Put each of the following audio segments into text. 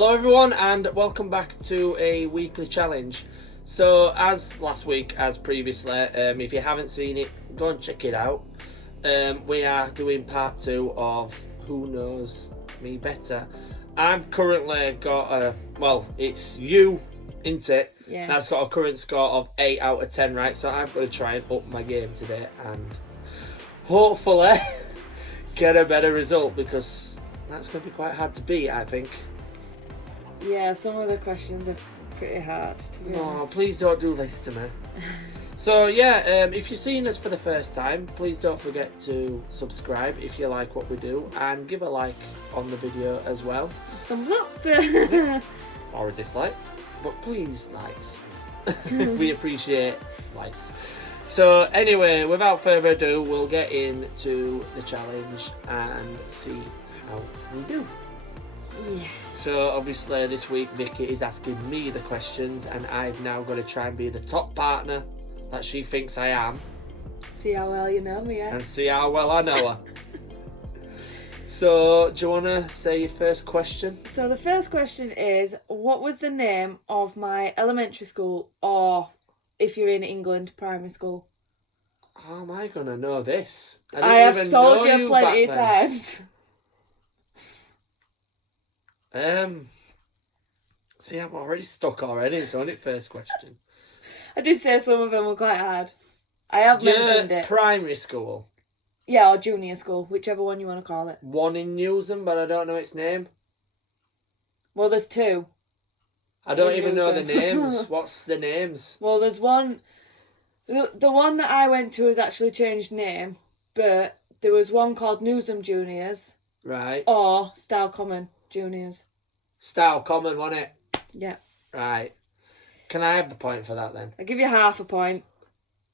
Hello everyone and welcome back to a weekly challenge. So as last week, as previously, if you haven't seen it, go and check it out. We are doing part 2 of Who Knows Me Better. I've currently got it's you, isn't it? Yeah. That's got a current score of 8 out of 10, right? So I've got to try and up my game today and hopefully get a better result, because that's going to be quite hard to beat, I think. Yeah, some of the questions are pretty hard, to be Oh, honest. please don't do this to me. So yeah, if you're seeing us for the first time, please don't forget to subscribe if you like what we do, and give a like on the video as well, Thumbs up! or a dislike, but please likes. We appreciate likes. So anyway, without further ado, we'll get into the challenge and see how we do. Yeah. So obviously this week Vicky is asking me the questions, and I've now got to try and be the top partner that she thinks I am, See how well you know me, yeah? and see how well I know her. So do you want to say your first question? So the first question is, what was the name of my elementary school, or if you're in England, primary school? How am I going to know this? I didn't have even told know you plenty of back then. times. See, I'm already stuck already. It's only first question. I did say some of them were quite hard. I have mentioned it. Primary school. Yeah, or junior school, whichever one you want to call it. One in Newsham, but I don't know its name. Well, there's two. I don't In even know the Newsham. names. What's the names? Well, there's one. The one that I went to has actually changed name, but there was one called Newsham Juniors Right. or Stow Common Juniors. Style Common, wasn't it? Yeah. Right. Can I have the point for that then? I'll give you half a point.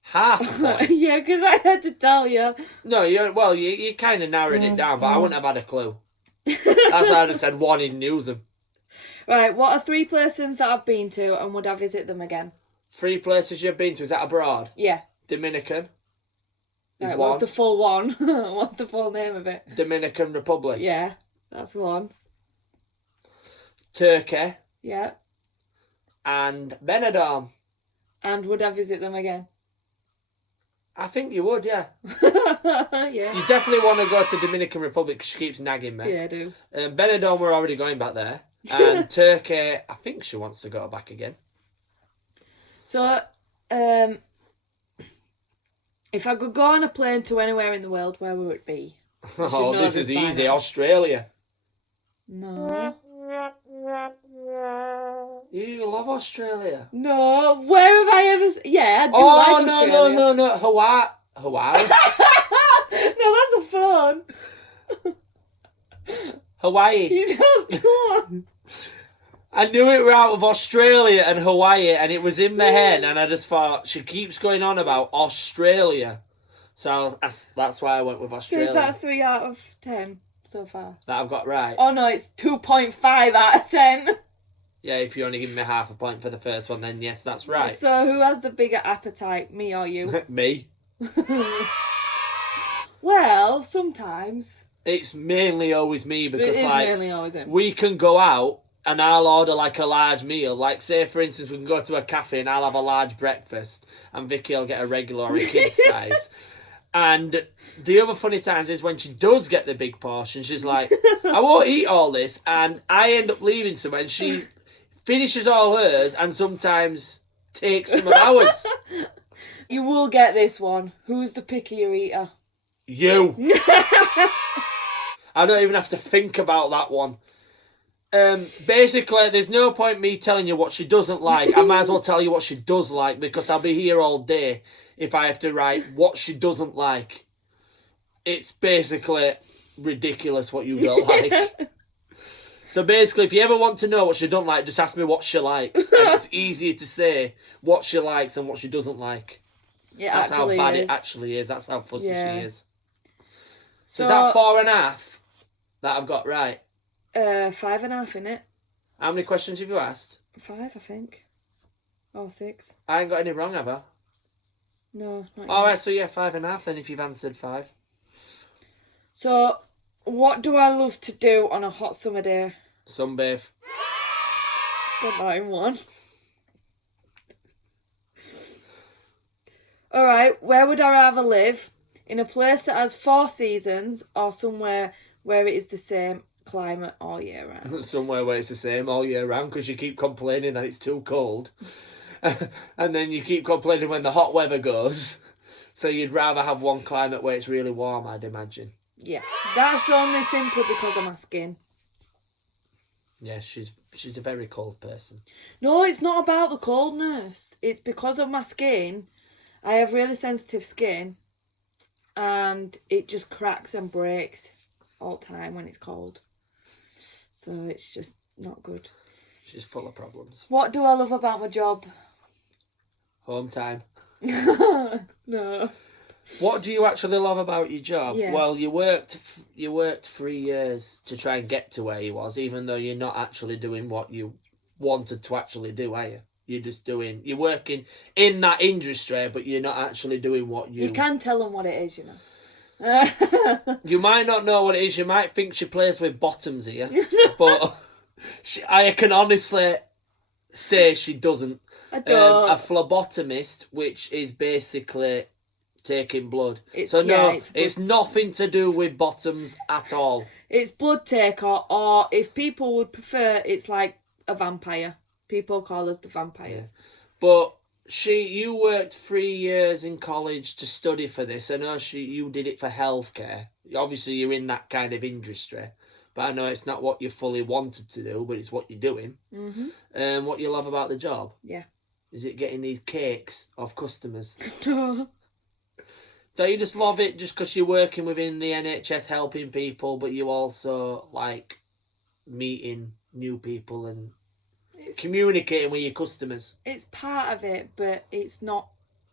Half a point? Yeah, because I had to tell you. No, you kind of narrowed it down, but I wouldn't have had a clue. That's why I'd have said one in Newsham. Right, what are 3 places that I've been to and would I visit them again? 3 places you've been to, is that abroad? Yeah. Dominican is Right, one. what's the full one? What's the full name of it? Dominican Republic. Yeah, that's one. Turkey. Yeah. And Benidorm. And would I visit them again? I think you would, yeah. Yeah. You definitely want to go to Dominican Republic because she keeps nagging me. Yeah, I do. Benidorm, we're already going back there. And Turkey, I think she wants to go back again. So, if I could go on a plane to anywhere in the world, where would it be? Oh, know this this is by easy. now. Australia. No. You love Australia. No, where have I ever... Yeah, I do Oh, like no, Australia. no. Hawaii. No, that's a phone. Hawaii. You just don't. I knew it were out of Australia and Hawaii, and it was in my head, and I just thought, she keeps going on about Australia. So that's why I went with So Australia. is that a 3 out of 10 so far? That I've got right. Oh no, it's 2.5 out of 10. Yeah, if you only give me half a point for the first one, then yes, that's right. So who has the bigger appetite, me or you? Me. Well, sometimes. It's mainly always me, It because is like mainly always him. we can go out and I'll order like a large meal. Like say for instance we can go to a cafe and I'll have a large breakfast and Vicky will get a regular or a kid's size. And the other funny times is when she does get the big portion, she's like, I won't eat all this, and I end up leaving some, and she finishes all hers and sometimes takes some of ours. You will get this one. Who's the pickier eater? You. I don't even have to think about that one. Basically, there's no point me telling you what she doesn't like. I might as well tell you what she does like, because I'll be here all day if I have to write what she doesn't like. It's basically ridiculous what you don't like. So basically, if you ever want to know what she don't like, just ask me what she likes. And it's easier to say what she likes and what she doesn't like. Yeah, That's how actually bad is. it actually is. That's how fuzzy Yeah. she is. So is that 4.5 that I've got right? 5.5 in it. How many questions have you asked? 5, I think. Or 6. I ain't got any wrong, have I? No, not yet. Alright, so yeah, 5.5 then if you've answered 5. So, what do I love to do on a hot summer day? Sunbathe. Put that in one. Alright, where would I rather live? In a place that has 4 seasons or somewhere where it is the same climate all year round? Somewhere where it's the same all year round because you keep complaining that it's too cold. And then you keep complaining when the hot weather goes. So you'd rather have one climate where it's really warm, I'd imagine. Yeah, that's only simply because of my skin. Yeah, she's a very cold person. No, it's not about the coldness. It's because of my skin. I have really sensitive skin and it just cracks and breaks all the time when it's cold. So it's just not good. She's full of problems. What do I love about my job? Home time. No. What do you actually love about your job? Yeah. Well, you worked 3 years to try and get to where you was, even though you're not actually doing what you wanted to actually do, are you? You're working in that industry, but you're not actually doing what you... You can tell them what it is, you know. You might not know what it is. You might think she plays with bottoms here, but I can honestly say she doesn't. I don't. A phlebotomist, which is basically taking blood. It's nothing to do with bottoms at all. It's blood taker, or if people would prefer, it's like a vampire. People call us the vampires. Yeah. But you worked 3 years in college to study for this. I know you did it for healthcare. Obviously, you're in that kind of industry. But I know it's not what you fully wanted to do, but it's what you're doing. Mm-hmm. What you love about the job? Yeah. Is it getting these cakes off customers? No. Don't you just love it just because you're working within the NHS helping people, but you also like meeting new people and communicating with your customers? It's part of it, but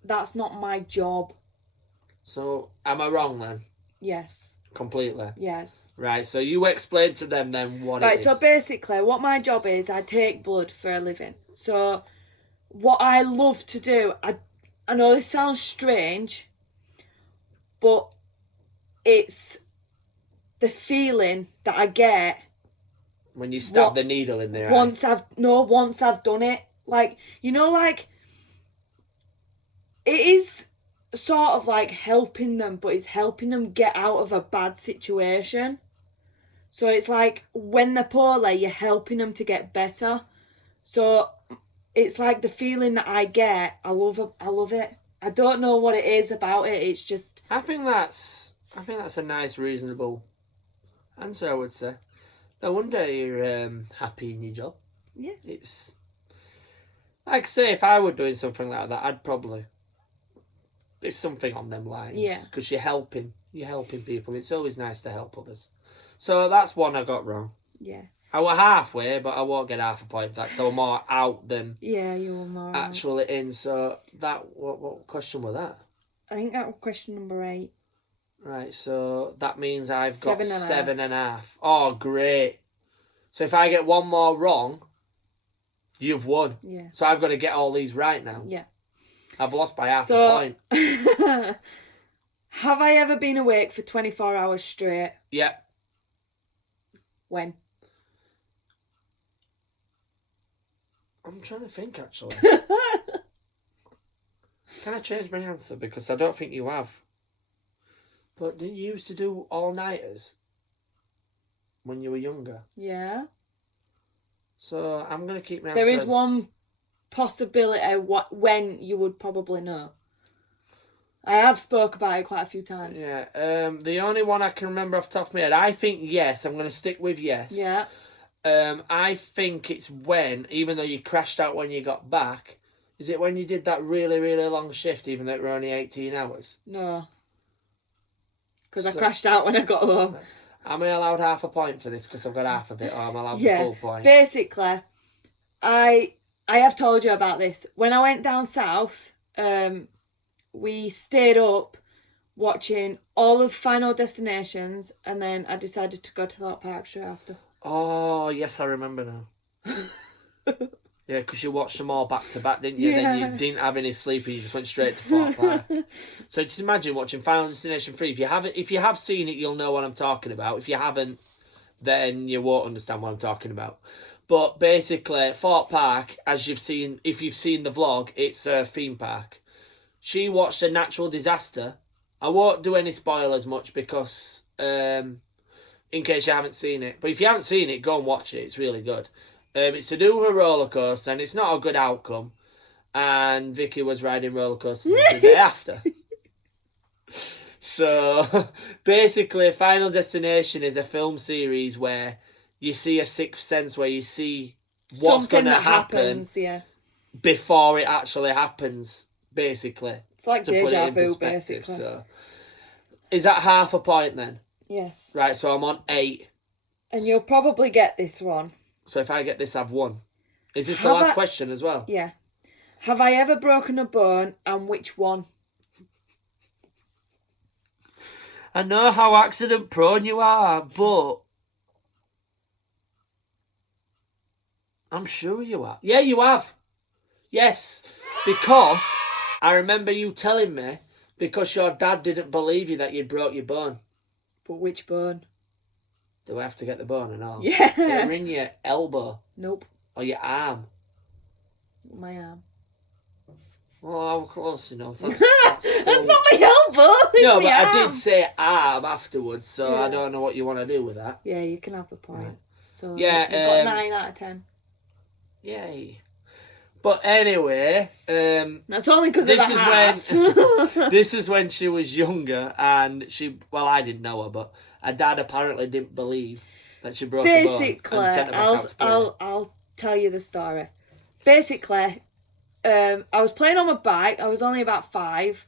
that's not my job. So, am I wrong then? Yes. Completely? Yes. Right, so you explain to them then what it is. Right, so basically what my job is, I take blood for a living. So what I love to do, I know this sounds strange, but it's the feeling that I get when you stab the needle in there. Once I've done it. Like, you know, like, it is sort of like helping them, but it's helping them get out of a bad situation. So it's like when they're poorly, you're helping them to get better. So it's like the feeling that I get, I love it. I don't know what it is about it. It's just... I think that's a nice, reasonable answer, I would say. No wonder you're happy in your job. Yeah. It's... Like, say, if I were doing something like that, I'd probably... It's something on them lines. Yeah. Because you're helping people. It's always nice to help others. So that's one I got wrong. Yeah. I were halfway, but I won't get half a point for that because I were more out than Yeah, you were more actually in. So what question was that? I think that was question number 8. Right, so that means I've got 7.5. 7.5. Oh, great. So if I get one more wrong, you've won. Yeah. So I've got to get all these right now. Yeah. I've lost by half a point. Have I ever been awake for 24 hours straight? Yeah. When? I'm trying to think, actually. Can I change my answer? Because I don't think you have. But didn't you used to do all-nighters when you were younger? Yeah. So I'm going to keep my answer There is as... one possibility when you would probably know. I have spoke about it quite a few times. Yeah. The only one I can remember off the top of my head, I think yes. I'm going to stick with yes. Yeah. I think it's when, even though you crashed out when you got back, is it when you did that really, really long shift, even though it were only 18 hours? No. Because I crashed out when I got home. Am I allowed half a point for this because I've got half of it, or am I allowed the full point? Basically, I have told you about this. When I went down south, we stayed up watching all of Final Destinations, and then I decided to go to Thorpe Park straight after. Oh, yes, I remember now. Yeah, because you watched them all back to back, didn't you? Yeah. Then you didn't have any sleep and you just went straight to Thorpe Park. So just imagine watching Final Destination 3. If you have seen it, you'll know what I'm talking about. If you haven't, then you won't understand what I'm talking about. But basically, Fort Park, as you've seen, if you've seen the vlog, it's a theme park. She watched a natural disaster. I won't do any spoilers much because, in case you haven't seen it. But if you haven't seen it, go and watch it. It's really good. It's to do with a roller coaster, and it's not a good outcome. And Vicky was riding roller coasters the day after. So, basically, Final Destination is a film series where you see a sixth sense, where you see what's going to happen before it actually happens, basically. It's like deja vu, basically. So, is that half a point then? Yes. Right, so I'm on 8. And you'll probably get this one. So if I get this, I've won. Is this the last question as well? Yeah. Have I ever broken a bone, and which one? I know how accident prone you are, but I'm sure you are. Yeah, you have. Yes, because I remember you telling me because your dad didn't believe you that you broke your bone. But which bone? Do I have to get the bone and all? Yeah. They're in your elbow. Nope. Or your arm. My arm. Oh, close enough. That's That's not my elbow. No, but arm. I did say arm afterwards, so Yeah. I don't know what you want to do with that. Yeah, you can have the point. Right. So Yeah, you've got 9 out of 10. Yay. But anyway, That's only because of this the is halves. this is when she was younger, and I didn't know her, but her dad apparently didn't believe that she broke a bone. Basically, And sent her back out to play. I'll tell you the story. Basically, I was playing on my bike. I was only about 5.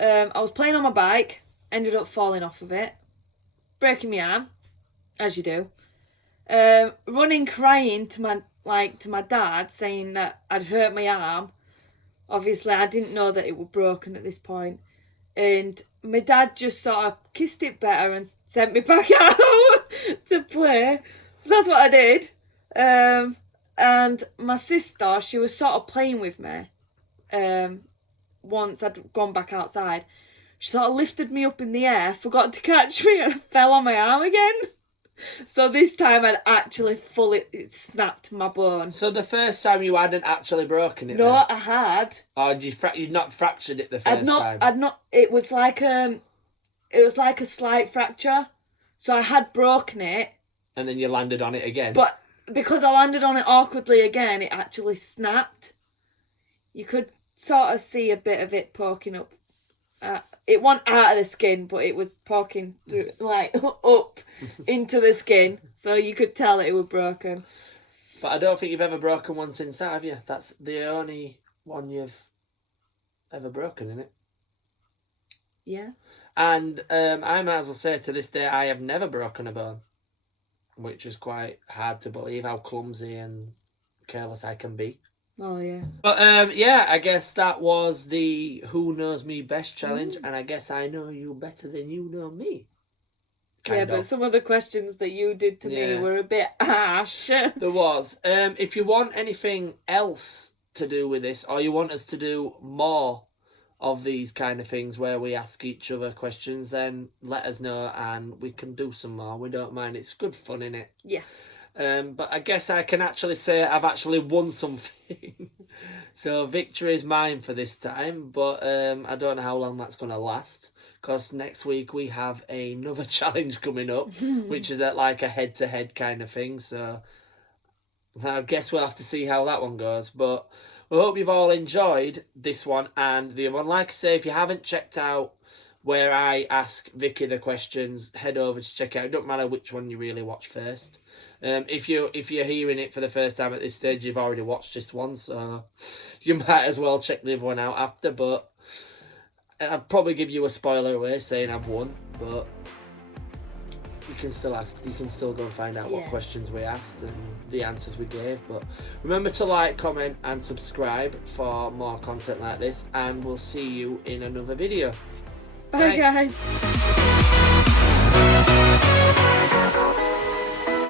I was playing on my bike, ended up falling off of it, breaking my arm, as you do. Running, crying to my dad, saying that I'd hurt my arm. Obviously, I didn't know that it was broken at this point. And my dad just sort of kissed it better and sent me back out to play. So that's what I did. And my sister, she was sort of playing with me. Once I'd gone back outside, she sort of lifted me up in the air, forgot to catch me, and I fell on my arm again. So this time I'd actually fully snapped my bone. So the first time you hadn't actually broken it? No, then? I had. Or you'd not fractured it the first time? I'd not. It was like a slight fracture. So I had broken it. And then you landed on it again. But because I landed on it awkwardly again, it actually snapped. You could sort of see a bit of it poking up. It wasn't out of the skin, but it was poking through, like up into the skin, so you could tell that it was broken. But I don't think you've ever broken one since that, have you? That's the only one you've ever broken, isn't it? Yeah. And I might as well say to this day, I have never broken a bone, which is quite hard to believe how clumsy and careless I can be. Oh, yeah. But yeah, I guess that was the Who Knows Me Best challenge, and I guess I know you better than you know me. But some of the questions that you did to me were a bit harsh. There was. If you want anything else to do with this, or you want us to do more of these kind of things where we ask each other questions, then let us know and we can do some more. We don't mind. It's good fun, innit? Yeah. But I guess I can actually say I've actually won something. So victory is mine for this time, but I don't know how long that's going to last, because next week we have another challenge coming up, which is like a head-to-head kind of thing. So I guess we'll have to see how that one goes. But we hope you've all enjoyed this one and the other one. Like I say, if you haven't checked out where I ask Vicky the questions, head over to check it out. It don't matter which one you really watch first. If you're hearing it for the first time at this stage, you've already watched this one, so you might as well check the other one out after. But I'd probably give you a spoiler away saying I've won, but you can still ask. You can still go and find out what questions we asked and the answers we gave. But remember to like, comment, and subscribe for more content like this, and we'll see you in another video. Bye guys.